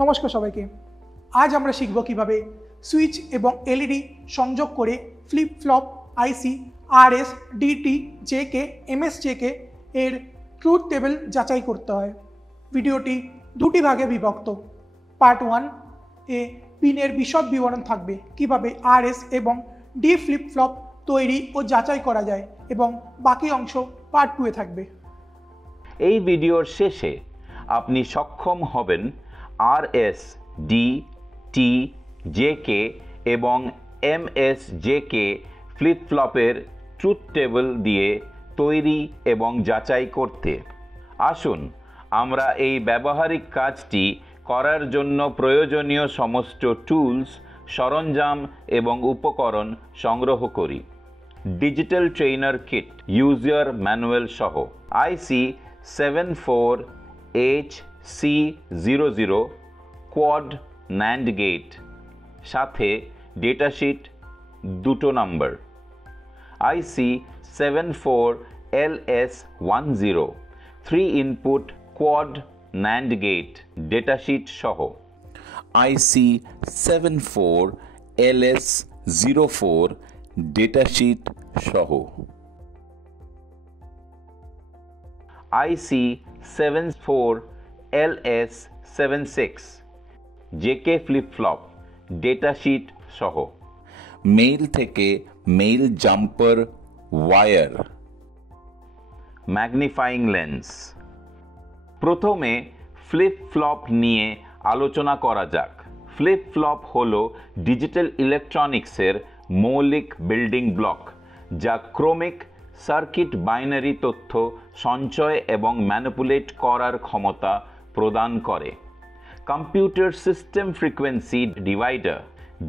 নমস্কার সবাইকে। আজ আমরা শিখব কিভাবে সুইচ এবং এলইডি সংযোগ করে ফ্লিপ ফ্লপ আইসি RS DT JK MS JK এর ট্রুথ টেবিল যাচাই করতে হয়। ভিডিওটি দুটি ভাগে বিভক্ত। পার্ট 1 এ পিনের বিশদ বিবরণ থাকবে, কিভাবে RS এবং D ফ্লিপ ফ্লপ তৈরি ও যাচাই করা যায়, এবং বাকি অংশ পার্ট 2 এ থাকবে। এই ভিডিওর শেষে আপনি সক্ষম হবেন RS DT JK এবং MS JK ফ্লিপ ফ্লপের ট্রুথ টেবিল দিয়ে তৈরি এবং যাচাই করতে। আসুন আমরা এই ব্যবহারিক কাজটি করার জন্য প্রয়োজনীয় সমস্ত টুলস, সরঞ্জাম এবং উপকরণ সংগ্রহ করি। Digital trainer kit, user manual সহ, IC 74HC00 quad NAND gate, সাথে ডেটাশিট 2 নম্বর, IC 74LS10 3 input quad NAND gate, datasheet সহ, IC 74LS04 ডেটাশিট সহ, IC 74LS76 JK flip flop, datasheet সহ, মেইল থেকে male jumper wire, magnifying lens. প্রথমে flip flop নিয়ে আলোচনা করা যাক। ফ্লিপ ফ্লপ হলো ডিজিটাল ইলেকট্রনিক্সের মৌলিক বিল্ডিং ব্লক, যা ক্রমিক সার্কিট বাইনারি তথ্য সঞ্চয় এবং ম্যানিপুলেট করার ক্ষমতা প্রদান করে। Computer system frequency divider,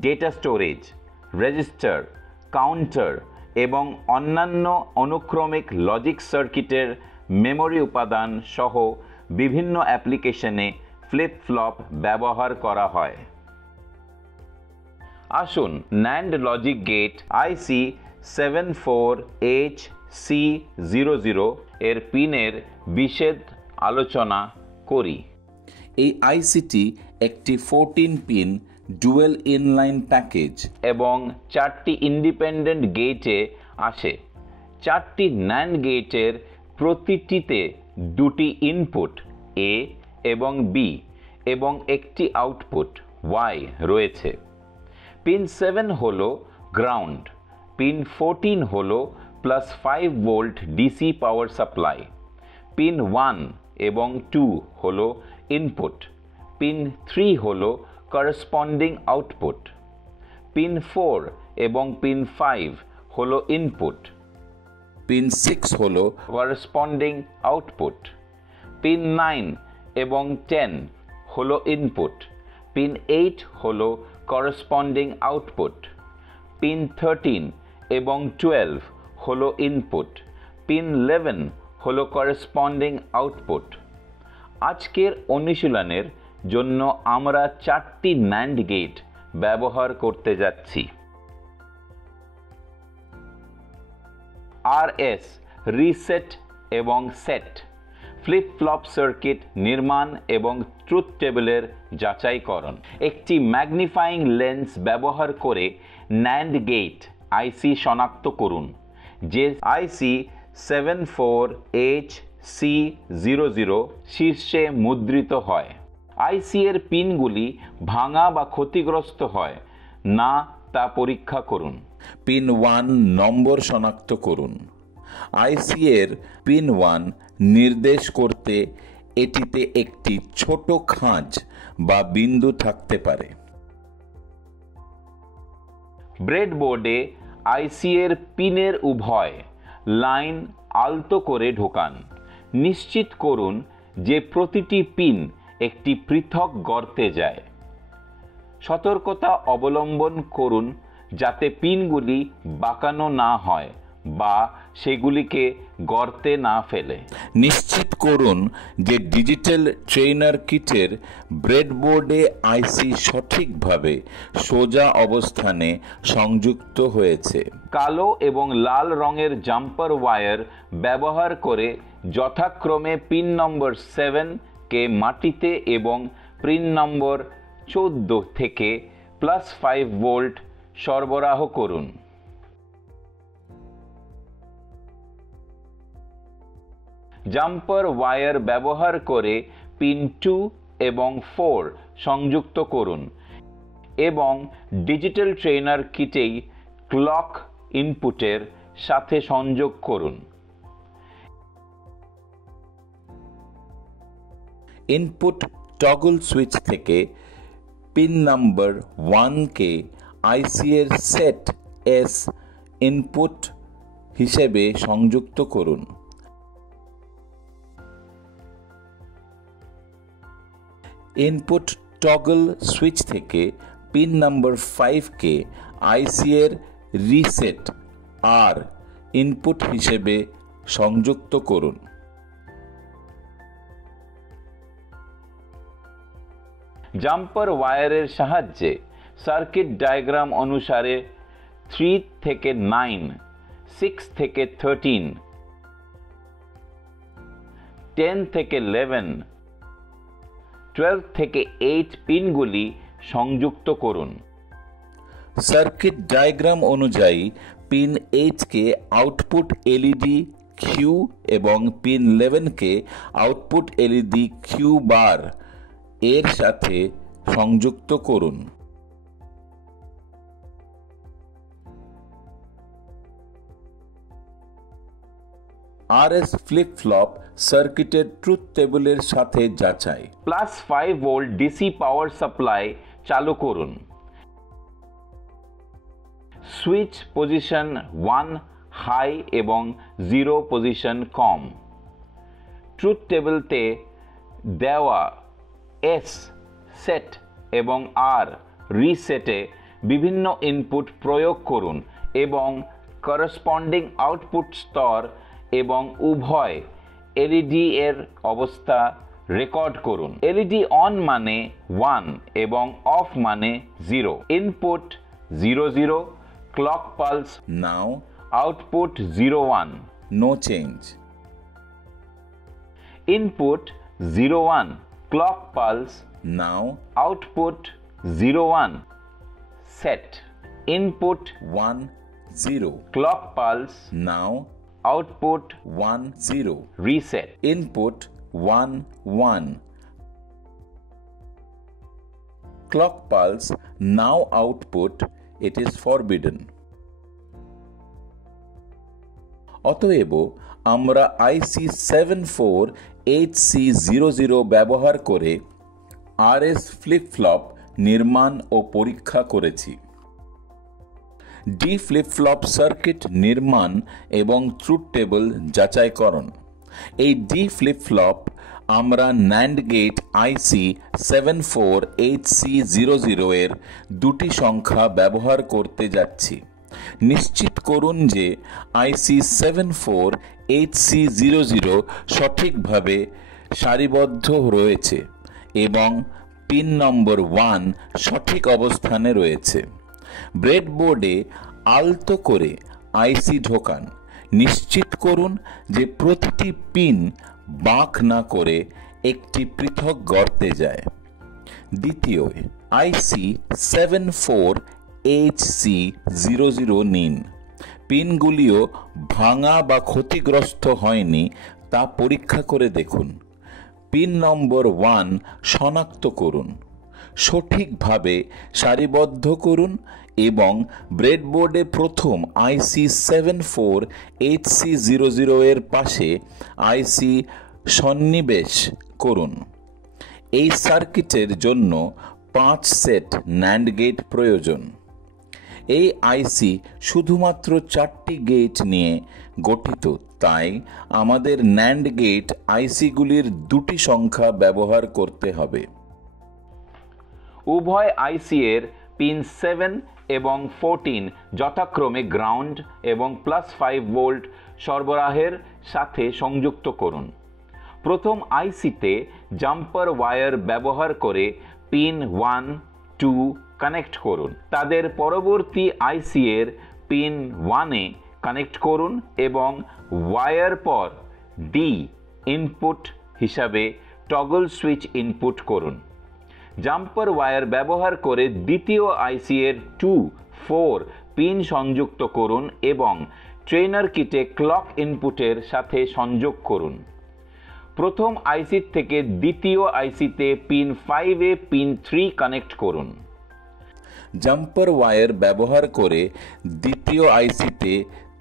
data storage, register, counter এবং অন্যান্য অনুক্রমিক লজিক সার্কিটের মেমরি উপাদান সহ বিভিন্ন অ্যাপ্লিকেশনে ফ্লিপ ফ্লপ ব্যবহার করা হয়। আসুন NAND logic gate IC 74HC00 এর পিনের বিশদ আলোচনা করি। এই আইসিটি একটি 14 পিন ডুয়েল ইনলাইন প্যাকেজ এবং 4টি ইন্ডিপেন্ডেন্ট গেটে আসে। 4টি NAND গেটের প্রতিটিতে 2টি ইনপুট A এবং B এবং একটি আউটপুট Y রয়েছে। পিন 7 হল গ্রাউন্ড, পিন 14 হল +5 volt DC power supply, pin 1 এবং 2 হল ইনপুট, পিন 3 হল করসপন্ডিং আউটপুট, পিন 4 এবং পিন 5 হল ইনপুট, পিন 6 হল করসপন্ডিং আউটপুট, পিন 9 এবং 10 হল ইনপুট, পিন 8 হল করসপন্ডিং আউটপুট, পিন 13 এবং 12 হল ইনপুট, পিন 11 হল করসপন্ডিং আউটপুট। আজকের অনুশীলনের জন্য আমরা 4টি NAND গেট ব্যবহার করতে যাচ্ছি। RS রিসেট এবং সেট, ফ্লিপ ফ্লপ সার্কিট নির্মাণ এবং ট্রুথ টেবিলের যাচাইকরণ। একটি ম্যাগনিফাইং লেন্স ব্যবহার করে NAND গেট IC শনাক্ত করুন, যে IC 74HC00 শীর্ষে মুদ্রিত হয়। IC এর পিনগুলি ভাঙা বা ক্ষতিগ্রস্ত হয় না তা পরীক্ষা করুন। পিন 1 নম্বর শনাক্ত করুন। আইসি এর পিন 1 নির্দেশ করতে এটিতে একটি ছোট খাঁজ বা বিন্দু থাকতে পারে। ব্রেডবোর্ডে আইসি এর পিনের উভয় লাইন আলতো করে ঢোকান। নিশ্চিত করুন যে প্রতিটি পিন একটি পৃথক গর্তে যায়। সতর্কতা অবলম্বন করুন যাতে পিনগুলি বাঁকানো না হয় বা সেগুলিকে গর্তে না ফেলে। নিশ্চিত করুন যে ডিজিটাল ট্রেনার কিটের ব্রেডবোর্ডে আইসি সঠিকভাবে সোজা অবস্থানে সংযুক্ত হয়েছে। কালো এবং লাল রঙের জাম্পার ওয়্যার ব্যবহার করে যথাক্রমে পিন নম্বর 7 কে মাটিতে এবং পিন নম্বর 14 থেকে +5 ভোল্ট সরবরাহ করুন। জাম্পার ওয়্যার ব্যবহার করে পিন 2 এবং 4 সংযুক্ত করুন এবং ডিজিটাল ট্রেনার কিটেই ক্লক ইনপুটের সাথে সংযোগ করুন। ইনপুট টগল সুইচ থেকে পিন নাম্বার 1 কে আইসি এর সেট এস ইনপুট হিসেবে সংযুক্ত করুন। ইনপুট টগল সুইচ থেকে পিন নাম্বার 5 কে আইসি এর রিসেট আর ইনপুট হিসেবে সংযুক্ত করুন। জাম্পার ওয়্যারের সাহায্যে সার্কিট ডায়াগ্রাম অনুসারে 3 থেকে 9, 6 থেকে 13, 10 থেকে 11, 12 থেকে 8 পিনগুলি সংযুক্ত করুন। সার্কিট ডায়াগ্রাম অনুযায়ী পিন 8 কে আউটপুট এলইডি কিউ এবং পিন 11 কে আউটপুট এলইডি কিউ বার এর সাথে সংযুক্ত করুন। আরএস ফ্লিপ ফ্লপ সার্কিটের ট্রুথ টেবিলের সাথে যাচাই। +5 ভোল্ট ডিসি পাওয়ার সাপ্লাই চালু করুন। সুইচ পজিশন 1 হাই এবং 0 পজিশন কম। ট্রুথ টেবিলতে দেওয়া এস সেট এবং আর রিসেটে বিভিন্ন ইনপুট প্রয়োগ করুন এবং করসপন্ডিং আউটপুট স্তর এবং উভয় এলইডি এর অবস্থা রেকর্ড করুন। এলইডি অন মানে 1 এবং অফ মানে 0। ইনপুট 00, ক্লক পালস নাও, output 01, no change. Input 01, clock pulse নাও, output 01, set. Input 1 0, clock pulse নাও, output 1 0, reset. input 1 1, clock pulse, now output, it is forbidden. অতএব আমরা আইসি 74HC00 ব্যবহার করে আরএস ফ্লিপ ফ্লপ নির্মাণ ও পরীক্ষা করেছি। ডি ফ্লিপ ফ্লপ সার্কিট নির্মাণ এবং ট্রুথ টেবিল যাচাইকরণ। এই ডি ফ্লিপ ফ্লপ আমরা ন্যান্ড গেট আইসি 74HC00 এর দুটি সংখ্যা ব্যবহার করতে যাচ্ছি। নিশ্চিত করুন যে আইসি 74HC00 সঠিকভাবে সারিবদ্ধ রয়েছে এবং পিন নম্বর 1 সঠিক অবস্থানে রয়েছে। ব্রেডবোর্ডে আলতো করে আইসি ঢোকান। নিশ্চিত করুন যে প্রতিটি পিন বাঁক না করে একটি পৃথক গর্তে যায়। দ্বিতীয়, আইসি 74HC00 নিন। পিনগুলিও ভাঙা বা ক্ষতিগ্রস্ত হয়নি তা পরীক্ষা করে দেখুন। পিন নম্বর 1 শনাক্ত করুন, সঠিকভাবে সারিবদ্ধ করুন এবং ব্রেডবোর্ডে প্রথম আইসি 74HC00 এর পাশে আইসি সন্নিবেশ করুন। এই সার্কিটের জন্য 5 সেট ন্যান্ড গেট প্রয়োজন। এই আইসি শুধুমাত্র 4টি গেট নিয়ে গঠিত, তাই আমাদের ন্যান্ড গেট আইসিগুলির দুটি সংখ্যা ব্যবহার করতে হবে। উভয় আইসি এর পিন 7 এবং 14 যথাক্রমে গ্রাউন্ড এবং +5 ভোল্ট সরবরাহের সাথে সংযুক্ত করুন। প্রথম আইসিতে জাম্পার ওয়্যার ব্যবহার করে পিন 1, 2 কানেক্ট করুন। তাদের পরবর্তী আইসি এর পিন 1-এ কানেক্ট করুন এবং ওয়্যার পর ডি ইনপুট হিসাবে টগল সুইচ ইনপুট করুন। জাম্পার ওয়্যার ব্যবহার করে দ্বিতীয় আইসি এর 2, 4 পিন সংযুক্ত করুন এবং ট্রেনার কিটে ক্লক ইনপুটের সাথে সংযোগ করুন। প্রথম আইসি থেকে দ্বিতীয় আইসিতে পিন 5 এ পিন 3 কানেক্ট করুন। জাম্পার ওয়্যার ব্যবহার করে দ্বিতীয় আইসিতে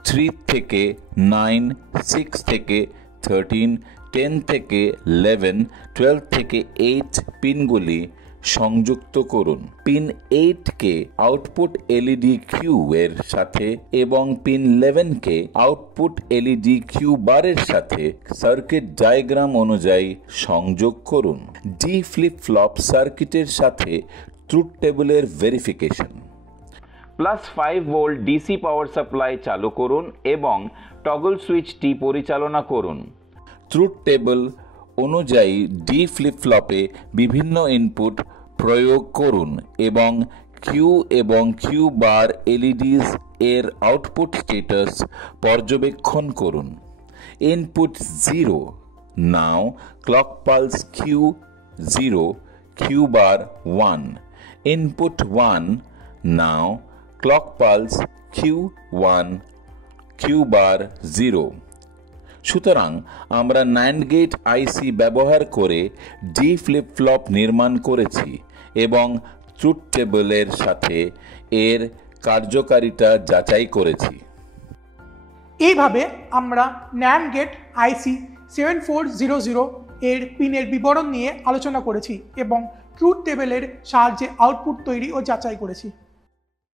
3 থেকে 9, 6 থেকে 13, 10 থেকে 11, 12 থেকে 8 পিনগুলি সংযুক্ত করুন। পিন 8কে আউটপুট এলইডি কিউ এর সাথে এবং পিন 11কে আউটপুট এলইডি কিউ বারের সাথে সার্কিট ডায়াগ্রাম অনুযায়ী সংযোগ করুন। ডি ফ্লিপ ফ্লপ সার্কিটের সাথে ট্রুথ টেবিলের verification. +5 volt DC power supply চালু করুন এবং টগল সুইচটি পরিচালনা করুন। ট্রুথ টেবিল অনুযায়ী ডি ফ্লিপ ফ্লপে বিভিন্ন ইনপুট প্রয়োগ করুন এবং কিউ এবং কিউ বার এলইডিস এর আউটপুট স্ট্যাটাস পর্যবেক্ষণ করুন। ইনপুট 0 নাও clock pulse Q 0, Q bar 1। Input 1 নাও clock pulse Q 1, Q bar 0। সুতরাং আমরা NAND গেট আইসি ব্যবহার করে ডি ফ্লিপ ফ্লপ নির্মাণ করেছি এবং ট্রুথ টেবিলের সাথে এর কার্যকারিতা যাচাই করেছি। এইভাবে আমরা NAND গেট আইসি 7400 এর পিনের বিবরণ নিয়ে আলোচনা করেছি এবং ট্রুথ টেবিলের সাহায্যে আউটপুট তৈরি ও যাচাই করেছি।